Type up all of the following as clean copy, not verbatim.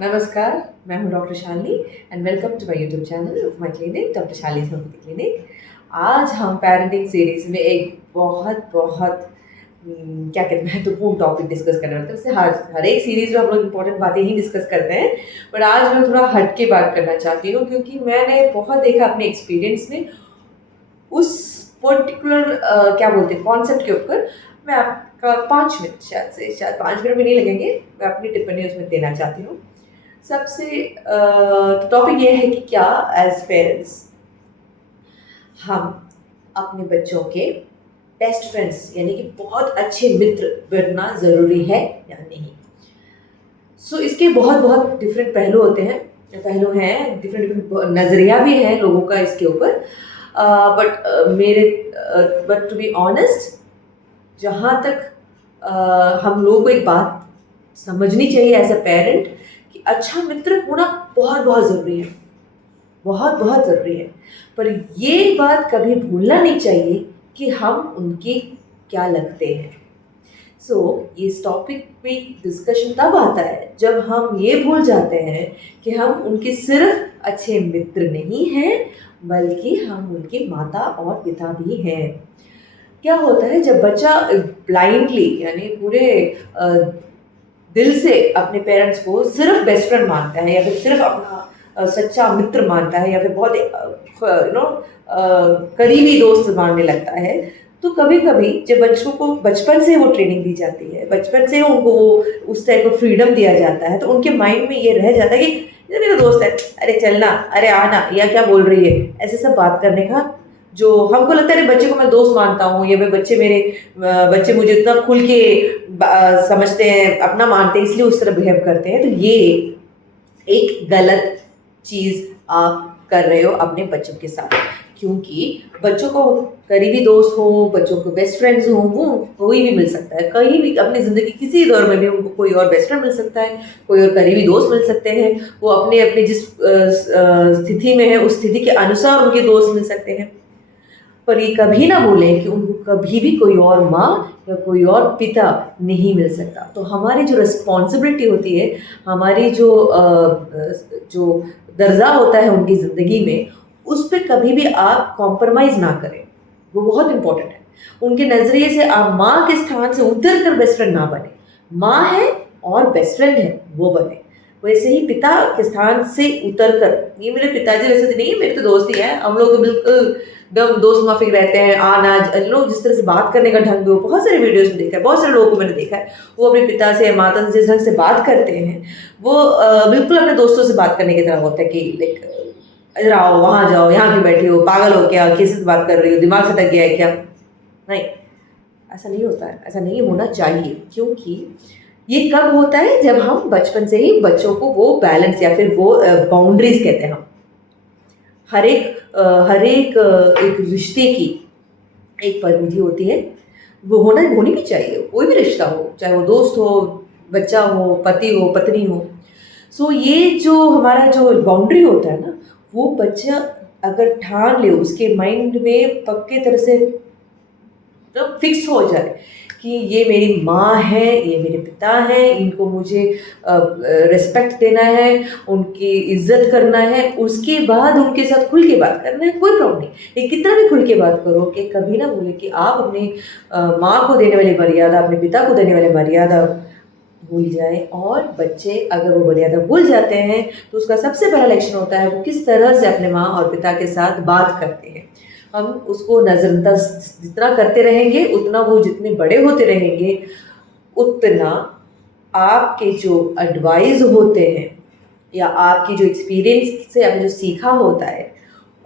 नमस्कार, मैं हूँ doctor Shalini and welcome to my YouTube channel of my clinic doctor Shalini's homeopathy clinic. आज हम पेरेंटिंग सीरीज़ में एक बहुत क्या कहते हैं महत्वपूर्ण टॉपिक डिस्कस करने वाले हैं। वैसे हर एक सीरीज़ में हम लोग इम्पोर्टेंट बातें ही डिस्कस करते हैं, बट आज मैं थोड़ा हट के बात करना चाहती हूँ क्योंकि मैंने बहुत देखा अपने एक्सपीरियंस में उस पर्टिकुलर क्या बोलते हैं कॉन्सेप्ट के ऊपर। मैं आपका 5 मिनट शायद 5 मिनट भी नहीं लगेंगे, मैं अपनी टिप्पणी उसमें देना चाहती हूँ। सबसे टॉपिक ये है कि क्या एज पेरेंट्स हम अपने बच्चों के बेस्ट फ्रेंड्स यानी कि बहुत अच्छे मित्र बनना ज़रूरी है या नहीं। इसके बहुत बहुत डिफरेंट पहलू होते हैं, पहलू हैं, डिफरेंट डिफरेंट नज़रिया भी है लोगों का इसके ऊपर। बट टू बी ऑनेस्ट, जहाँ तक हम लोगों को एक बात समझनी चाहिए एज अ पेरेंट कि अच्छा मित्र होना बहुत बहुत ज़रूरी है, बहुत बहुत ज़रूरी है। पर ये बात कभी भूलना नहीं चाहिए कि हम उनके क्या लगते हैं। इस टॉपिक पे डिस्कशन तब आता है जब हम ये भूल जाते हैं कि हम उनके सिर्फ अच्छे मित्र नहीं हैं, बल्कि हम उनके माता और पिता भी हैं। क्या होता है जब बच्चा ब्लाइंडली यानी पूरे अ, दिल से अपने पेरेंट्स को सिर्फ बेस्ट फ्रेंड मानता है या फिर सिर्फ अपना सच्चा मित्र मानता है या फिर बहुत करीबी दोस्त मानने लगता है, तो कभी कभी जब बच्चों को बचपन से वो ट्रेनिंग दी जाती है, बचपन से उनको वो उस टाइप का फ्रीडम दिया जाता है, तो उनके माइंड में ये रह जाता है कि ये मेरा दोस्त है, अरे चलना, अरे आना, या क्या बोल रही है, ऐसे सब बात करने का जो हमको लगता है अरे बच्चे को मैं दोस्त मानता हूँ या बच्चे मुझे इतना खुल के समझते हैं, अपना मानते हैं, इसलिए उस तरह बिहेव करते हैं। तो ये एक गलत चीज़ आप कर रहे हो अपने बच्चों के साथ, क्योंकि बच्चों को करीबी दोस्त हो, बच्चों को बेस्ट फ्रेंड्स हो, वो कोई भी मिल सकता है, कहीं भी अपनी ज़िंदगी किसी दौर में भी उनको कोई और बेस्ट फ्रेंड मिल सकता है, कोई और करीबी दोस्त मिल सकते हैं। वो अपने अपने जिस स्थिति में है उस स्थिति के अनुसार उनके दोस्त मिल सकते हैं। पर ये कभी ना भूलें कि उनको कभी भी कोई और माँ या कोई और पिता नहीं मिल सकता। तो हमारी जो रिस्पॉन्सिबिलिटी होती है, हमारी जो दर्जा होता है उनकी ज़िंदगी में, उस पे कभी भी आप कॉम्प्रोमाइज़ ना करें, वो बहुत इम्पोर्टेंट है। उनके नज़रिए से आप माँ के स्थान से उतर कर बेस्ट फ्रेंड ना बने, माँ है और बेस्ट फ्रेंड है वो बने। वैसे ही पिता के स्थान से उतर कर, ये मेरे पिताजी वैसे तो नहीं है, मेरे तो दोस्त ही हैं, हम लोग तो बिल्कुल एकदम दोस्त माफिक रहते हैं। लोग जिस तरह से बात करने का ढंग, वो बहुत सारे वीडियोस में देखा है, बहुत सारे लोगों को मैंने देखा है, वो अपने पिता से माता से जिस ढंग से बात करते हैं, वो बिल्कुल अपने दोस्तों से बात करने की तरह होता है कि लाइक इधर आओ, वहाँ जाओ, यहाँ क्यों बैठी हो, पागल हो क्या, किसी से बात कर रही हो, दिमाग से टक गया है क्या। नहीं, ऐसा नहीं होता है, ऐसा नहीं होना चाहिए, क्योंकि ये कब होता है जब हम बचपन से ही बच्चों को वो बैलेंस या फिर वो बाउंड्रीज कहते हैं हम, एक रिश्ते की एक परिमिति होती है, वो होनी भी चाहिए, कोई भी रिश्ता हो, चाहे वो दोस्त हो, बच्चा हो, पति हो, पत्नी हो। ये जो हमारा जो बाउंड्री होता है ना, वो बच्चा अगर ठान ले, उसके माइंड में पक्के तरह से तो फिक्स हो जाए कि ये मेरी माँ है, ये मेरे पिता हैं, इनको मुझे रिस्पेक्ट देना है, उनकी इज्जत करना है, उसके बाद उनके साथ खुल के बात करना है, कोई प्रॉब्लम नहीं। लेकिन कितना भी खुल के बात करो कि कभी ना बोले कि आप अपनी माँ को देने वाली मर्यादा, अपने पिता को देने वाली मर्यादा भूल जाए। और बच्चे अगर वो मर्यादा भूल जाते हैं, तो उसका सबसे पहला लक्षण होता है वो किस तरह से अपने माँ और पिता के साथ बात करते हैं। हम उसको नज़रअंदाज जितना करते रहेंगे, उतना वो जितने बड़े होते रहेंगे, उतना आपके जो एडवाइस होते हैं या आपकी जो एक्सपीरियंस से आपने जो सीखा होता है,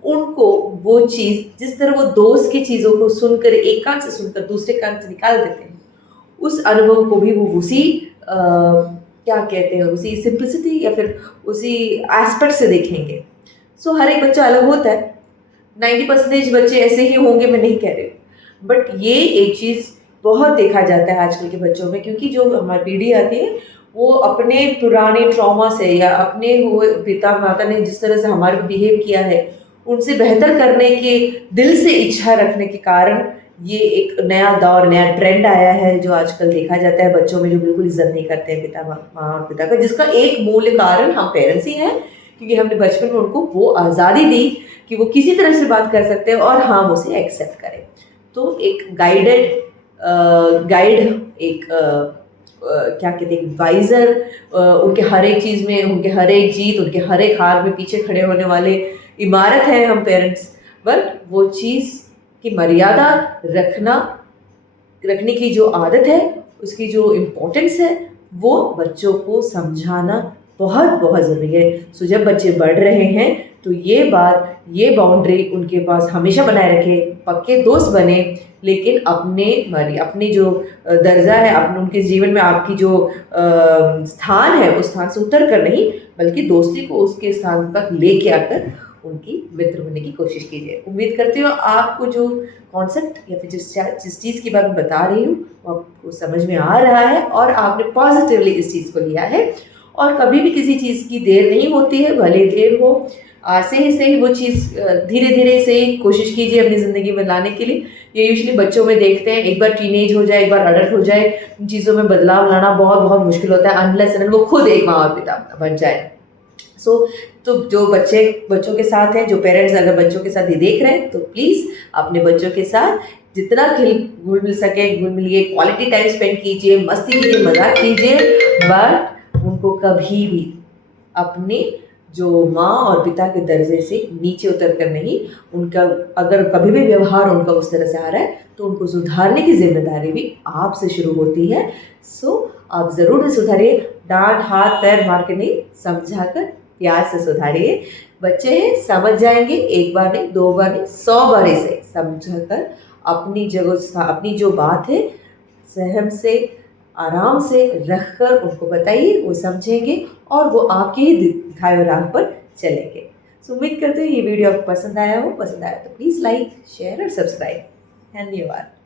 उनको वो चीज़, जिस तरह वो दोस्त की चीज़ों को सुनकर, एक कान से सुनकर दूसरे कान से निकाल देते हैं, उस अनुभव को भी वो उसी क्या कहते हैं, उसी सिंप्लिसिटी या फिर उसी एस्पेक्ट से देखेंगे। हर एक बच्चा अलग होता है, 90% बच्चे ऐसे ही होंगे, मैं नहीं कह रही, बट ये एक चीज़ बहुत देखा जाता है आजकल के बच्चों में, क्योंकि जो हमारी पीढ़ी आती है वो अपने पुराने ट्रॉमा से या अपने हुए पिता माता ने जिस तरह से हमारे बिहेव किया है, उनसे बेहतर करने के दिल से इच्छा रखने के कारण ये एक नया दौर, नया ट्रेंड आया है जो आजकल देखा जाता है बच्चों में, जो बिल्कुल इज़्ज़त नहीं करते हैं पिता माँ और पिता का, जिसका एक मूल कारण हम पेरेंट्स ही हैं, क्योंकि हमने बचपन में उनको वो आज़ादी दी कि वो किसी तरह से बात कर सकते हैं और हम उसे एक्सेप्ट करें। तो एक गाइड, एक क्या कहते हैं, एडवाइज़र, उनके हर एक चीज़ में, उनके हर एक जीत, उनके हर एक हार में पीछे खड़े होने वाले इमारत हैं हम पेरेंट्स। बट वो चीज़ की मर्यादा रखना रखने की जो आदत है, उसकी जो इम्पोर्टेंस है, वो बच्चों को समझाना बहुत बहुत ज़रूरी है। सो जब बच्चे बढ़ रहे हैं तो ये बात, ये बाउंड्री उनके पास हमेशा बनाए रखें, पक्के दोस्त बने, लेकिन अपने जो दर्जा है, अपने उनके जीवन में आपकी जो स्थान है, उस स्थान से उतर कर नहीं, बल्कि दोस्ती को उसके स्थान तक लेके आकर उनकी मित्र बनने की कोशिश कीजिए। उम्मीद करती हूँ आपको जो कॉन्सेप्ट या फिर जिस चीज़ की बात मैं बता रही हूँ वो आपको समझ में आ रहा है और आपने पॉजिटिवली इस चीज़ को लिया है। और कभी भी किसी चीज़ की देर नहीं होती है, भले देर हो, आज से ही वो चीज़ धीरे धीरे से ही कोशिश कीजिए अपनी ज़िंदगी में लाने के लिए। ये यूजुअली बच्चों में देखते हैं, एक बार टीनेज हो जाए, एक बार अडल्ट हो जाए, इन चीज़ों में बदलाव लाना बहुत बहुत मुश्किल होता है, अनलेस एंड वो खुद एक माँ और पिता बन जाए। तो जो बच्चों के साथ हैं, जो पेरेंट्स अगर बच्चों के साथ ये देख रहे हैं, तो प्लीज़ अपने बच्चों के साथ जितना घुल मिल सके घुल मिलिए, क्वालिटी टाइम स्पेंड कीजिए, मस्ती कीजिए, मजाक कीजिए, बट उनको कभी भी अपने जो माँ और पिता के दर्जे से नीचे उतर कर नहीं, उनका अगर कभी भी व्यवहार उनका उस तरह से आ रहा है तो उनको सुधारने की जिम्मेदारी भी आपसे शुरू होती है। सो आप ज़रूर सुधारिए, डांट हाथ पैर मार के नहीं, समझा कर प्यार से सुधारिए। बच्चे हैं, समझ जाएंगे, एक बार नहीं, दो बार नहीं, 100 बार इसे समझा कर अपनी जगह, अपनी जो बात है सहम से, आराम से रख कर उनको बताइए, वो समझेंगे और वो आपके ही दिखाए हुए राह पर चलेंगे। सो उम्मीद करते हैं ये वीडियो आपको पसंद आया हो। पसंद आया तो प्लीज़ लाइक, शेयर और सब्सक्राइब। धन्यवाद।